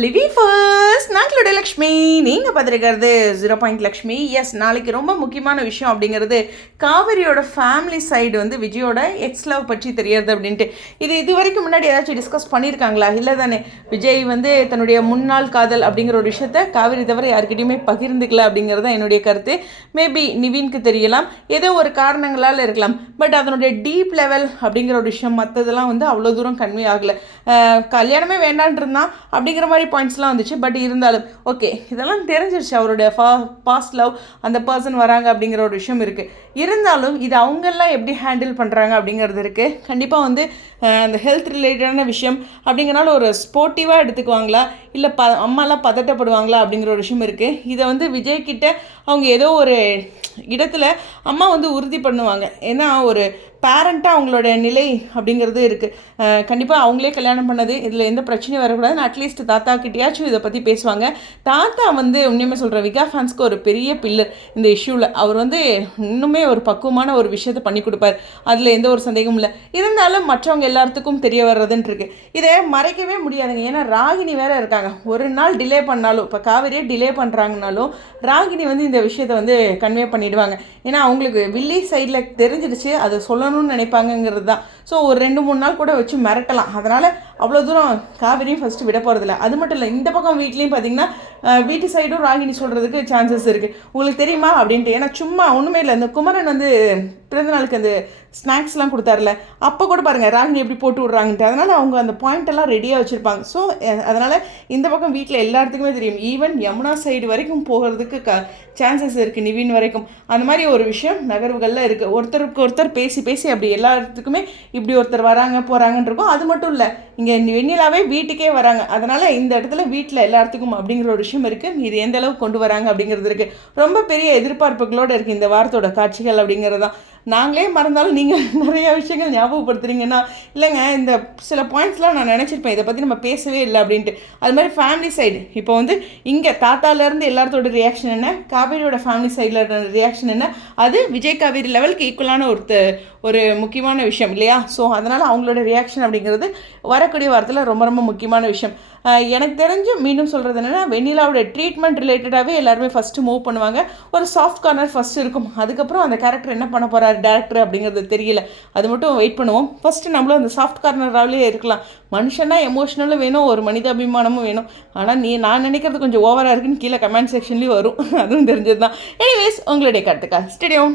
Livy first நாட்களோட Lakshmi நீங்கள் பார்த்துருக்கிறது 0 Lakshmi. S, நாளைக்கு ரொம்ப முக்கியமான விஷயம் அப்படிங்கிறது காவேரியோட ஃபேமிலி சைடு வந்து விஜயோட எக்ஸ் லவ் பற்றி தெரியறது அப்படின்ட்டு. இது வரைக்கும் முன்னாடி ஏதாச்சும் டிஸ்கஸ் பண்ணியிருக்காங்களா? இல்லை தானே. விஜய் வந்து தன்னுடைய முன்னாள் காதல் அப்படிங்கிற ஒரு விஷயத்த காவேரி தவிர யார்கிட்டையுமே பகிர்ந்துக்கல அப்படிங்கிறது தான் என்னுடைய கருத்து. மேபி நிவின்க்கு தெரியலாம், ஏதோ ஒரு காரணங்களால் இருக்கலாம். பட் அதனுடைய டீப் லெவல் அப்படிங்கிற ஒரு விஷயம் மற்றதெல்லாம் வந்து அவ்வளோ தூரம் கன்வே ஆகலை. கல்யாணமே வேண்டான் இருந்தான் அப்படிங்கிற மாதிரி பாயிண்ட்ஸ்லாம் வந்துச்சு. பட் இருந்தாலும் ஓகே, இதெல்லாம் தெரிஞ்சிருச்சு. அவருடைய பாஸ்ட் லவ் அந்த பர்சன் வராங்க அப்படிங்கிற ஒரு விஷயம் இருக்குது. இருந்தாலும் இது அவங்கெல்லாம் எப்படி ஹேண்டில் பண்ணுறாங்க அப்படிங்கிறது இருக்குது. கண்டிப்பாக வந்து அந்த ஹெல்த் ரிலேட்டடான விஷயம் அப்படிங்கிறனால ஒரு ஸ்போர்ட்டிவாக எடுத்துக்குவாங்களா, இல்லை அம்மாலாம் பதட்டப்படுவாங்களா அப்படிங்கிற ஒரு விஷயம் இருக்குது. இதை வந்து விஜய்கிட்ட அவங்க ஏதோ ஒரு இடத்துல அம்மா வந்து உறுதி பண்ணுவாங்க. ஏன்னா ஒரு பேரண்ட்டாக அவங்களோட நிலை அப்படிங்கிறது இருக்குது. கண்டிப்பாக அவங்களே கல்யாணம் பண்ணது, இதில் எந்த பிரச்சனையும் வரக்கூடாதுன்னு அட்லீஸ்ட் தாத்தா கிட்டேயாச்சும் இதை பற்றி பேசுவாங்க. தாத்தா வந்து உண்மையுமே சொல்கிற விகா ஃபேன்ஸ்க்கு ஒரு பெரிய பில்லர் இந்த இஷ்யூவில். அவர் வந்து இன்னுமே ஒரு பக்குவமான ஒரு விஷயத்தை பண்ணி கொடுப்பார், அதில் எந்த ஒரு சந்தேகமும் இல்லை. இருந்தாலும் மற்றவங்க எல்லாத்துக்கும் தெரிய வர்றதுன்னு இருக்குது. இதை மறைக்கவே முடியாதுங்க. ஏன்னா ராகினி வேறு இருக்காங்க. ஒரு நாள் டிலே பண்ணாலும், இப்போ காவேரியை டிலே பண்ணுறாங்கனாலும் ராகினி வந்து இந்த விஷயத்தை வந்து கன்வே பண்ணிடுவாங்க. ஏன்னா அவங்களுக்கு வில்லி சைடில் தெரிஞ்சிடுச்சு, அதை சொல்லணும்னு நினைப்பாங்கங்கிறது தான். ஸோ ஒரு 2-3 நாள் கூட வச்சு மிரட்டலாம். அதனால் அவ்வளோ தூரம் காவேரியும் ஃபஸ்ட்டு விட போகிறதில்ல. அது மட்டும் இல்லை, இந்த பக்கம் வீட்லேயும் பார்த்தீங்கன்னா வீட்டு சைடும் ராகினி சொல்கிறதுக்கு சான்சஸ் இருக்குது. உங்களுக்கு தெரியுமா அப்படின்ட்டு. ஏன்னா சும்மா ஒன்றுமே இல்லை, இந்த குமரன் வந்து பிறந்தநாளுக்கு அந்த ஸ்நாக்ஸ்லாம் கொடுத்தாருல, அப்போ கூட பாருங்கள் ராகினி எப்படி போட்டு விட்றாங்கன்ட்டு. அதனால் அவங்க அந்த பாயிண்டெல்லாம் ரெடியாக வச்சுருப்பாங்க. ஸோ அதனால் இந்த பக்கம் வீட்டில் எல்லாத்துக்குமே தெரியும். ஈவன் யமுனா சைடு வரைக்கும் போகிறதுக்கு சான்சஸ் இருக்குது, நிவின் வரைக்கும். அந்த மாதிரி ஒரு விஷயம் நகர்வுகளில் இருக்குது. ஒருத்தருக்கு ஒருத்தர் பேசி பேசி அப்படி எல்லாத்துக்குமே இப்படி ஒருத்தர் வராங்க போகிறாங்கன்னு இருக்கும். அது மட்டும் இல்லை, இங்கே வெண்ணிலாவே வீட்டுக்கே வராங்க. அதனால் இந்த இடத்துல வீட்டில் எல்லாத்துக்கும் அப்படிங்கிற ஒரு விஷயம் இருக்குது. இது எந்த அளவுக்கு கொண்டு வராங்க அப்படிங்கிறது இருக்குது. ரொம்ப பெரிய எதிர்பார்ப்புகளோடு இருக்குது இந்த வாரத்தோட காட்சிகள் அப்படிங்கிறது தான். நாங்களே மறந்தாலும் நீங்கள் நிறைய விஷயங்கள் ஞாபகப்படுத்துறீங்கன்னா, இல்லைங்க இந்த சில பாயிண்ட்ஸ்லாம் நான் நினச்சிருப்பேன், இதை பற்றி நம்ம பேசவே இல்லை அப்படின்ட்டு. அது மாதிரி ஃபேமிலி சைடு இப்போ வந்து இங்கே தாத்தாலேருந்து எல்லாத்தோட ரியாக்ஷன் என்ன, காவேரியோட ஃபேமிலி சைடில் ரியாக்ஷன் என்ன, அது விஜய் காவேரி லெவலுக்கு ஈக்குவலான ஒரு முக்கியமான விஷயம் இல்லையா? ஸோ அதனால் அவங்களோட ரியாக்ஷன் அப்படிங்கிறது வரக்கூடிய வாரத்தில் ரொம்ப ரொம்ப முக்கியமான விஷயம். எனக்கு தெரிஞ்சு மீண்டும் சொல்கிறது என்னென்னா, வெண்ணிலாவோட ட்ரீட்மெண்ட் ரிலேட்டடாகவே எல்லாருமே ஃபஸ்ட்டு மூவ் பண்ணுவாங்க. ஒரு சாஃப்ட் கார்னர் ஃபஸ்ட்டு இருக்கும். அதுக்கப்புறம் அந்த கேரக்டர் என்ன பண்ண போகிறார் டேரக்டர் அப்படிங்கிறது தெரியல. அது மட்டும் வெயிட் பண்ணுவோம். ஃபஸ்ட்டு நம்மளும் அந்த சாஃப்ட் கார்னராகவே இருக்கலாம். மனுஷன்னா எமோஷ்னலும் வேணும், ஒரு மனிதாபிமானமும் வேணும். ஆனால் நான் நினைக்கிறது கொஞ்சம் ஓவராக இருக்குன்னு கீழே கமெண்ட் செக்ஷன்லேயும் வரும். அதுவும் தெரிஞ்சது தான். எனிவேஸ், உங்களுடைய கருத்துக்கா ஸ்டேடியம்.